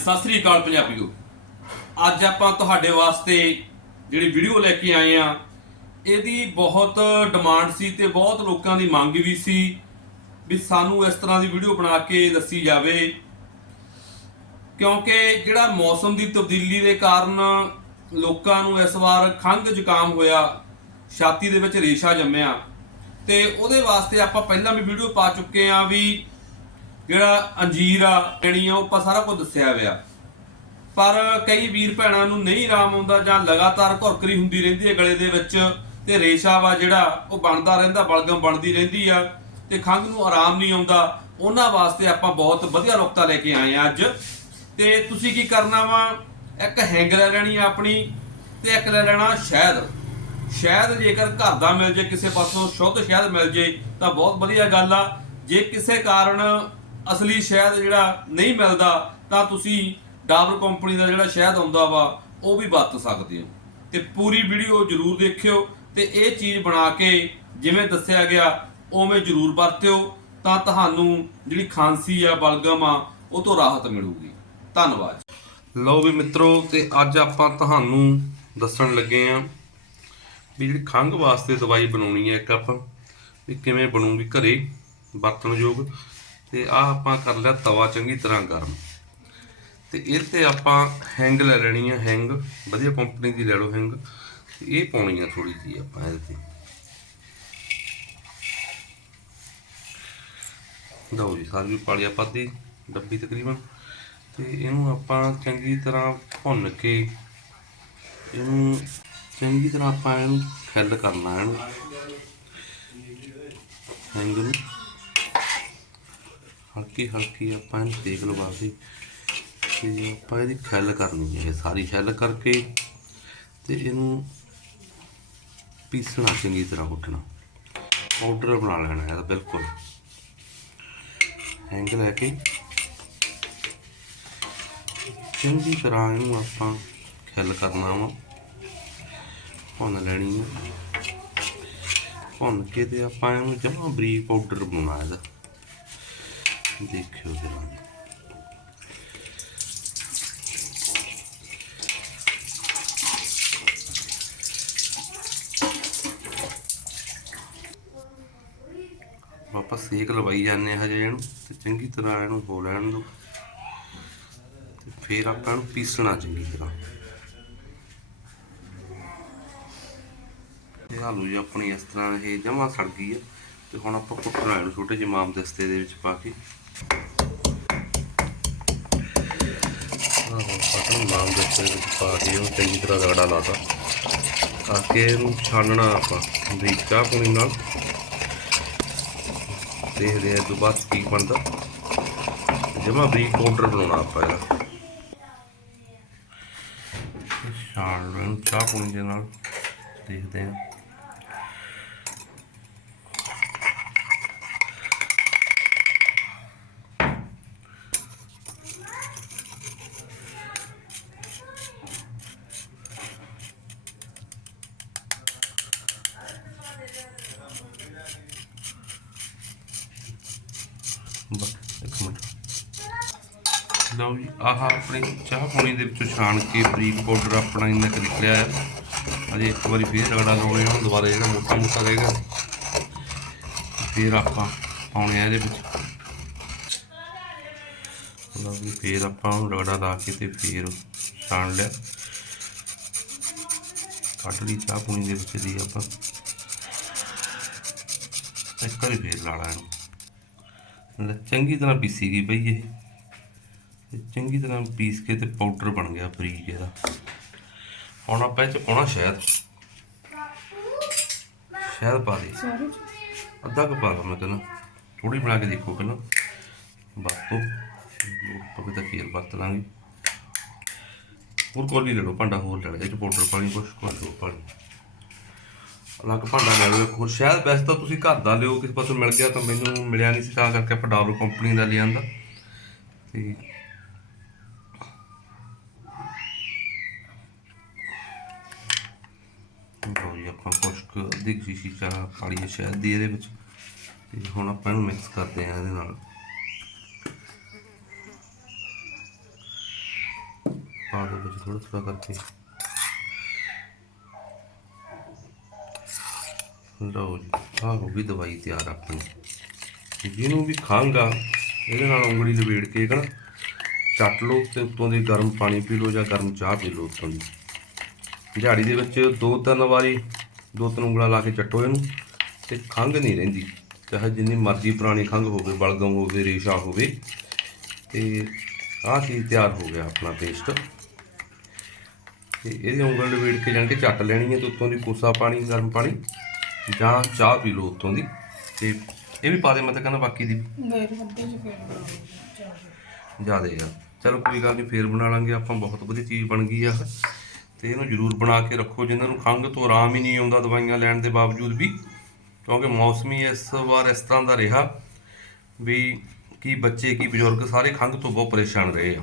सत श्री अकाल पंजाबीओ। अज आपां तुहाडे वास्ते जिहड़ी वीडियो लैके आए आ, इहदी बहुत डिमांड सी ते बहुत लोकां दी मंग भी सी भी सानू इस तरह की वीडियो बना के दसी जावे, क्योंकि जिहड़ा मौसम की तब्दीली के कारण लोकां नू इस बार खंघ जुकाम होया, छाती दे विच रेशा जम्मिया ते उहदे वास्ते आपां पहलां भी वीडियो पा चुके हैं भी ਜਿਹੜਾ ਅੰਜੀਰ ਆ ਲੈਣੀ ਆ ਉਹ ਆਪਾਂ ਸਾਰਾ ਕੁਝ ਦੱਸਿਆ ਹੋਇਆ। ਪਰ ਕਈ ਵੀਰ ਭੈਣਾਂ ਨੂੰ ਨਹੀਂ ਆਰਾਮ ਆਉਂਦਾ ਜਾਂ ਲਗਾਤਾਰ ਘੁਰਕਰੀ ਹੁੰਦੀ ਰਹਿੰਦੀ ਹੈ ਗਲੇ ਦੇ ਵਿੱਚ ਤੇ ਰੇਸ਼ਾ ਵਾ ਜਿਹੜਾ ਉਹ ਬਣਦਾ ਰਹਿੰਦਾ, ਬਲਗਮ ਬਣਦੀ ਰਹਿੰਦੀ ਆ ਤੇ ਖੰਘ ਨੂੰ ਆਰਾਮ ਨਹੀਂ ਆਉਂਦਾ। ਉਹਨਾਂ ਵਾਸਤੇ ਆਪਾਂ ਬਹੁਤ ਵਧੀਆ ਨੁਕਤਾ ਲੈ ਕੇ ਆਏ ਆ ਅੱਜ। ਤੇ ਤੁਸੀਂ ਕੀ ਕਰਨਾ ਵਾ, ਇੱਕ ਹੈਂਗ ਲੈ ਲੈਣੀ ਆ ਆਪਣੀ ਤੇ ਇੱਕ ਲੈ ਲੈਣਾ ਸ਼ਹਿਦ। ਸ਼ਹਿਦ ਜੇਕਰ ਘਰ ਦਾ ਮਿਲ ਜੇ, ਕਿਸੇ ਪਾਸੋਂ ਸ਼ੁੱਧ ਸ਼ਹਿਦ ਮਿਲ ਜੇ ਤਾਂ ਬਹੁਤ ਵਧੀਆ ਗੱਲ ਆ। ਜੇ ਕਿਸੇ ਕਾਰਨ असली शहद जिहड़ा नहीं मिलता तो तुसी डाबर कंपनी का जिहड़ा शहद आउंदा वा वो भी वरत सकते हो। तो पूरी वीडियो जरूर देखियो ते ये चीज़ बना के जिवें दस्सिया गया उवें जरूर वरतियो तां तुहानूं जिहड़ी खांसी आ बलगम आ वो तो राहत मिलूगी। धन्नवाद। लो भी मित्रों, ते अज आपां तुहानूं दस्सण लगे आ भी जिहड़ी खंघ वास्ते दवाई बनाउणी है एक आपां भी किवें बनूगी घरे वरतणयोग। ਤੇ ਆਹ ਆਪਾਂ ਕਰ ਲਿਆ ਤਵਾ ਚੰਗੀ ਤਰ੍ਹਾਂ ਗਰਮ ਤੇ ਇਹ ਤੇ ਆਪਾਂ ਹੈਂਗ ਲੈ ਲੈਣੀ ਆ। ਹੈਂਗ ਵਧੀਆ ਕੰਪਨੀ ਦੀ ਲੈ ਲਓ ਹੈਂਗ। ਇਹ ਪਾਉਣੀ ਆ ਥੋੜੀ ਜਿਹੀ ਆਪਾਂ ਇਹਦੇ ਤੇ ਲਓ ਜੀ, ਸਾਰੀ ਪਾਲੀ ਆਪਾਂ ਦੀ ਡੱਬੀ ਤਕਰੀਬਨ। ਤੇ ਇਹਨੂੰ ਆਪਾਂ ਚੰਗੀ ਤਰ੍ਹਾਂ ਭੁੰਨ ਕੇ ਇਹਨੂੰ ਚੰਗੀ ਤਰ੍ਹਾਂ ਆਪਾਂ ਇਹਨੂੰ ਖਿੱਲ ਕਰਨਾ ਇਹਨੂੰ ਹੈਂਗ ਨੂੰ हल्की हल्की आप देख लवा के आप खैल करनी है सारी खैल करके तो इनू पीसना चंगी तरह कुटना पाउडर बना लेना है बिल्कुल। हैंग लैके चंगी तरह इनू आप खैल करना वा, भुन लैनी है। भुन के तो आप जमा बरीक पाउडर बनाना है। देखियो जरा वापस सेक लवाई जाने हजे इनू ते चंगी तरह इनू हो लैन दो ते फिर आपां इनू पीसना चंगी तरह। आलू जी अपनी इस तरह ये जमा सड़ गई है तो हुण आपां कुटना इनू छोटे ਜਿਹੇ माम दस्ते दे विच पा के माम दस्ते पा के चंगी तरह रगड़ा लाता करके छानना आप बरीक चाह पानी नाल। देखते हैं तो बाद की बनता, जमा बरीक पाउडर बनाना आप छान लो चाह पानी के नाल। देखते हैं एक मिनट। लो जी, आह अपनी चाह पानी के छान के बरीक पाउडर अपना इन्ना क निकलिया है। अजे एक बार फिर रगड़ा लाने हम दोबारा जो मोटा मोटा रहेगा फिर आप पाने ये फिर आप रगड़ा ला के तो फिर छान लिया, कट ली चाह पानी के आप एक बार फिर ला ला चंगी तरह पीसी गई बई ये चंगी तरह पीस के तो पाउडर बन गया बरीक ਇਹਦਾ। ਹੁਣ ਆਪਾਂ ਇਹ ਚ ਪਾਉਣਾ ਸ਼ਹਿਦ। ਸ਼ਹਿਦ ਪਾ ਦੇ ਅੱਧਾ ਕੁ ਪਾ ਲਾ, ਮੈਂ ਕਹਿੰਦਾ ਥੋੜੀ ਬਣਾ ਕੇ ਦੇਖੋ ਪਹਿਲਾਂ ਵਰਤੋ ਪਵੇ ਤਾਂ ਫੇਰ ਵਰਤ ਲਾਂਗੇ। ਹੋਰ ਕੋਲੀ ਲੈ ਲਓ, ਭਾਂਡਾ ਹੋਰ ਲੈ ਲਓ, ਇਹ ਚ ਪਾਊਡਰ ਪਾਣੀ ਕੁਛ ਲਓ ਪਾਣੀ अलग भांडा ले लो। होर शायद वैसे तो तुसीं घर दा लिओ, किसी पासों मिल गया तो मैनूं मिलिया नहीं सी तां करके आपां डाबर कंपनी दा ले आंदा। ते ਲਓ ਜੀ ਆਪਾਂ ਕੁਛ ਕੁ ਅੱਧੀ ਸ਼ੀਸ਼ੀ ਚਾਹ ਪਾਲੀ ਸ਼ਹਿਦ ਦੀ ਇਹਦੇ ਵਿੱਚ ਤੇ ਹੁਣ ਆਪਾਂ ਇਹਨੂੰ ਮਿਕਸ ਕਰਦੇ ਹਾਂ ਇਹਦੇ ਨਾਲ। ਪਾ ਦਿਓ ਵਿੱਚ ਥੋੜਾ ਥੋੜਾ ਕਰਕੇ। ਲਓ ਜੀ, ਆਹ ਹੋ ਗਈ ਦਵਾਈ ਤਿਆਰ ਆਪਣੀ। ਜਿਹਨੂੰ ਵੀ ਖੰਘ ਆ ਇਹਦੇ ਨਾਲ ਉਂਗਲੀ ਲਪੇਟ ਕੇ ਨਾ ਚੱਟ ਲਓ ਤੇ ਉੱਤੋਂ ਦੀ ਗਰਮ ਪਾਣੀ ਪੀ ਲਓ ਜਾਂ ਗਰਮ ਚਾਹ ਪੀ ਲਓ ਉੱਤੋਂ ਦੀ। ਦਿਹਾੜੀ ਦੇ ਵਿੱਚ 2-3 ਵਾਰੀ 2-3 ਉਂਗਲਾਂ ਲਾ ਕੇ ਚੱਟੋ ਇਹਨੂੰ ਤੇ ਖੰਘ ਨਹੀਂ ਰਹਿੰਦੀ, ਚਾਹੇ ਜਿੰਨੀ ਮਰਜ਼ੀ ਪੁਰਾਣੀ ਖੰਘ ਹੋਵੇ, ਬਲਗਮ ਹੋਵੇ, ਰੇਸ਼ਾ ਹੋਵੇ। ਤੇ ਆਹ ਚੀਜ਼ ਤਿਆਰ ਹੋ ਗਿਆ ਆਪਣਾ ਪੇਸਟ। ਤੇ ਇਹਦੀ ਉਂਗਲ ਲਪੇਟ ਕੇ ਜਾਣ ਕੇ ਚੱਟ ਲੈਣੀ ਹੈ ਤੇ ਉੱਤੋਂ ਦੀ ਕੋਸਾ ਪਾਣੀ, ਗਰਮ ਪਾਣੀ ਜਾਂ ਚਾਹ ਪੀ ਲਓ ਉੱਤੋਂ ਦੀ। ਤੇ ਇਹ ਵੀ ਪਾ ਦੇ, ਮੈਂ ਤਾਂ ਕਹਿੰਦਾ ਬਾਕੀ ਦੀ ਜ਼ਿਆਦਾ ਯਾਰ। ਚਲੋ ਕੋਈ ਗੱਲ ਨਹੀਂ, ਫੇਰ ਬਣਾ ਲਾਂਗੇ ਆਪਾਂ। ਬਹੁਤ ਵਧੀਆ ਚੀਜ਼ ਬਣ ਗਈ ਆ ਤੇ ਇਹਨੂੰ ਜ਼ਰੂਰ ਬਣਾ ਕੇ ਰੱਖੋ ਜਿਨ੍ਹਾਂ ਨੂੰ ਖੰਘ ਤੋਂ ਆਰਾਮ ਹੀ ਨਹੀਂ ਆਉਂਦਾ ਦਵਾਈਆਂ ਲੈਣ ਦੇ ਬਾਵਜੂਦ ਵੀ, ਕਿਉਂਕਿ ਮੌਸਮ ਹੀ ਇਸ ਵਾਰ ਇਸ ਤਰ੍ਹਾਂ ਦਾ ਰਿਹਾ ਵੀ ਕੀ ਬੱਚੇ ਕੀ ਬਜ਼ੁਰਗ ਸਾਰੇ ਖੰਘ ਤੋਂ ਬਹੁਤ ਪਰੇਸ਼ਾਨ ਰਹੇ ਆ।